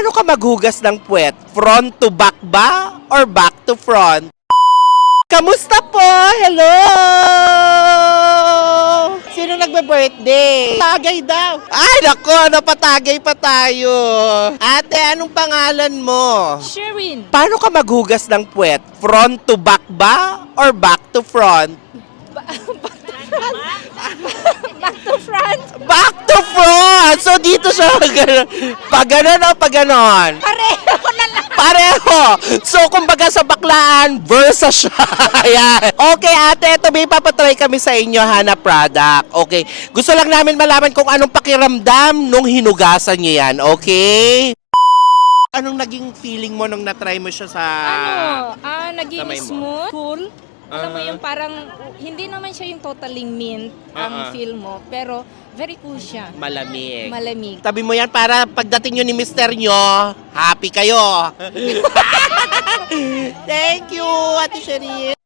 Paano ka maghugas ng puwet? Front to back ba? Or back to front? Kamusta po? Hello! Sino nagbe-birthday? Tagay daw. Ay, nako, napatagay pa tayo. Ate, anong pangalan mo? Sherwin, Paano ka maghugas ng puwet? Front to back ba? Or back to front? back to front. Back to front! So dito siya pag ganon o pag ganon? Pareho na lang. Pareho! So kumbaga sa baklaan, versa siya. Ayan. Okay ate, ito may papatry kami sa inyo, Hana product. Okay. Gusto lang namin malaman kung anong pakiramdam nung hinugasan niyo yan. Okay? Anong naging feeling mo nung natry mo siya sa... Naging kamay mo? smooth, cool. Alam mo Ah. yung parang, hindi naman siya yung totally mint ang feel mo, pero very cool siya. Malamig. Malamig. Tabi mo yan para pagdating nyo ni mister nyo, happy kayo. Thank you, Ate Cherie.